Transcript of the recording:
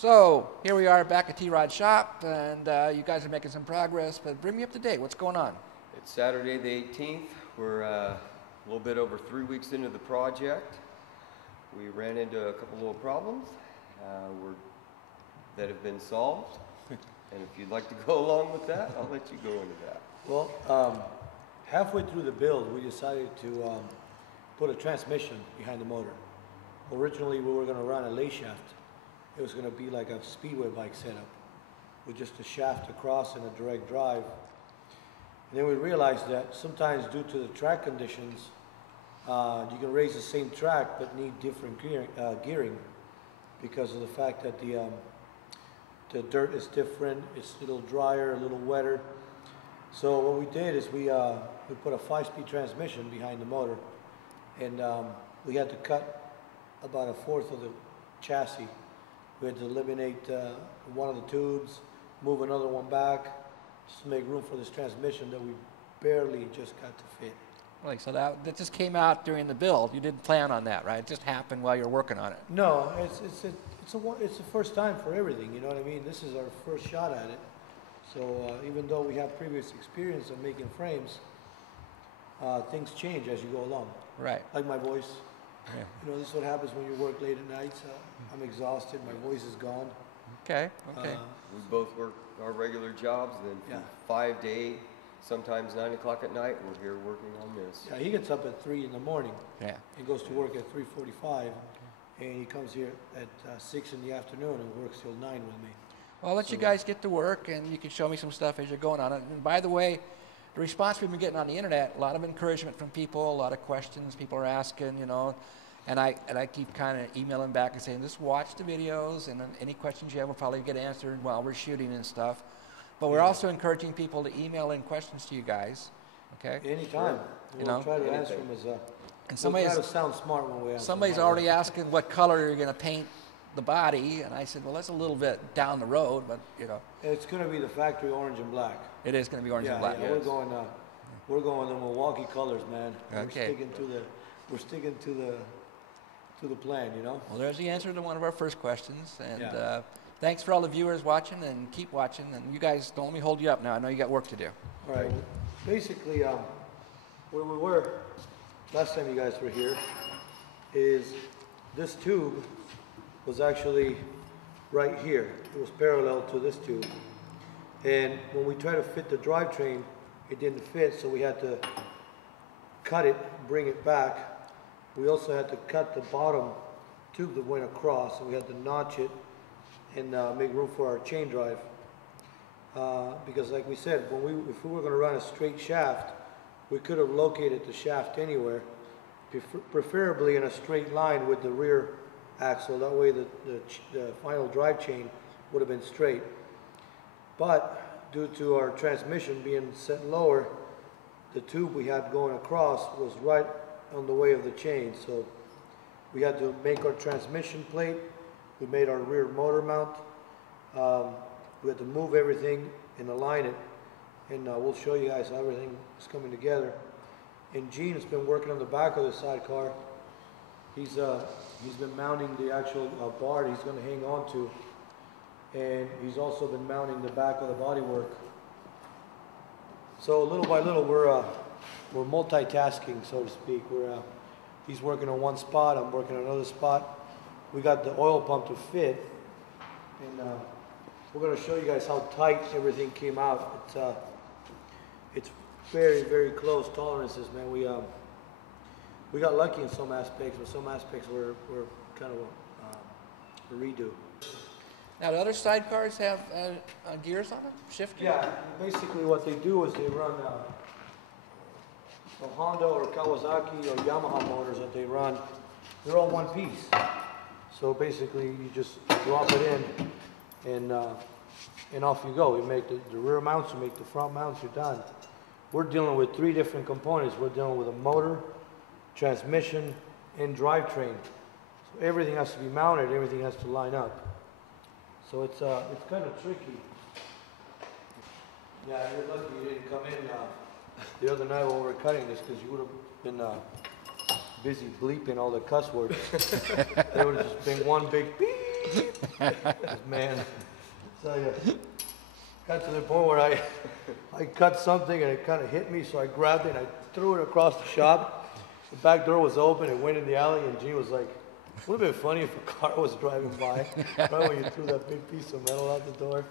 So here we are back at T-Rod Shop, and you guys are making some progress, but bring me up to date. What's going on? It's Saturday the 18th. We're a little bit over 3 weeks into the project. We ran into a couple little problems that have been solved. And if you'd like to go along with that, I'll let you go into that. Well, halfway through the build, we decided to put a transmission behind the motor. Originally, we were going to run a lay shaft. It was going to be like a speedway bike setup with just a shaft across and a direct drive. And then we realized that sometimes due to the track conditions, you can raise the same track but need different gearing because of the fact that the dirt is different, it's a little drier, a little wetter. So what we did is we put a 5-speed transmission behind the motor, and we had to cut about 1/4 of the chassis. We had to eliminate one of the tubes, move another one back, just to make room for this transmission that we barely just got to fit. Like, so that just came out during the build. You didn't plan on that, right? It just happened while you were working on it. No, it's the first time for everything. You know what I mean? This is our first shot at it. So even though we have previous experience of making frames, things change as you go along. Right. Like my voice. Yeah. You know, this is what happens when you work late at night. I'm exhausted. My voice is gone. Okay. We both work our regular jobs, and then from 5 to 8, sometimes 9 o'clock at night, we're here working on this. Yeah, he gets up at 3 in the morning. Yeah. He goes to work at 3:45, and he comes here at 6 in the afternoon and works till 9 with me. Well, I'll let you guys get to work, and you can show me some stuff as you're going on it. And by the way, the response we've been getting on the internet, a lot of encouragement from people, a lot of questions people are asking, you know, and I keep kind of emailing back and saying, just watch the videos, and any questions you have will probably get answered while we're shooting and stuff. But we're also encouraging people to email in questions to you guys, okay? Anytime. We'll try to answer them as and we'll try to sound smart when we answer. Somebody's already asking what color you're going to paint the body, and I said, well, that's a little bit down the road, but you know. It's going to be the factory orange and black. It is going to be orange and black. Yeah, we're going the Milwaukee colors, man. Okay. We're sticking to the plan, you know. Well, there's the answer to one of our first questions, and thanks for all the viewers watching, and keep watching. And you guys, don't let me hold you up now. I know you got work to do. All right. Basically, where we were last time you guys were here is this tube was actually right here. It was parallel to this tube. And when we tried to fit the drivetrain, it didn't fit, so we had to cut it, bring it back. We also had to cut the bottom tube that went across, and we had to notch it and make room for our chain drive. Because like we said, if we were going to run a straight shaft, we could have located the shaft anywhere, preferably in a straight line with the rear axle. That way the final drive chain would have been straight. But due to our transmission being set lower, the tube we had going across was right on the way of the chain. So we had to make our transmission plate. We made our rear motor mount. We had to move everything and align it. And we'll show you guys how everything is coming together. And Gene has been working on the back of the sidecar. He's been mounting the actual bar he's going to hang on to, and he's also been mounting the back of the bodywork. So little by little, we're multitasking, so to speak. He's working on one spot, I'm working on another spot. We got the oil pump to fit, and we're going to show you guys how tight everything came out. It's very, very close tolerances, man. We got lucky in some aspects, but some aspects were kind of a redo. Now, the other sidecars have gears on them, shifters? Yeah, basically what they do is they run a Honda or Kawasaki or Yamaha motors that they run. They're all one piece. So basically you just drop it in and off you go. You make the rear mounts, you make the front mounts, you're done. We're dealing with 3 different components. We're dealing with a motor, transmission, and drivetrain. So everything has to be mounted, everything has to line up. So it's kind of tricky. Yeah, you're lucky you didn't come in the other night when we were cutting this, because you would have been busy bleeping all the cuss words. There would have just been one big beep. Man, tell you, got to the point where I cut something and it kind of hit me, so I grabbed it and I threw it across the shop. The back door was open, it went in the alley, and Gene was like, would have been funny if a car was driving by, right when you threw that big piece of metal out the door.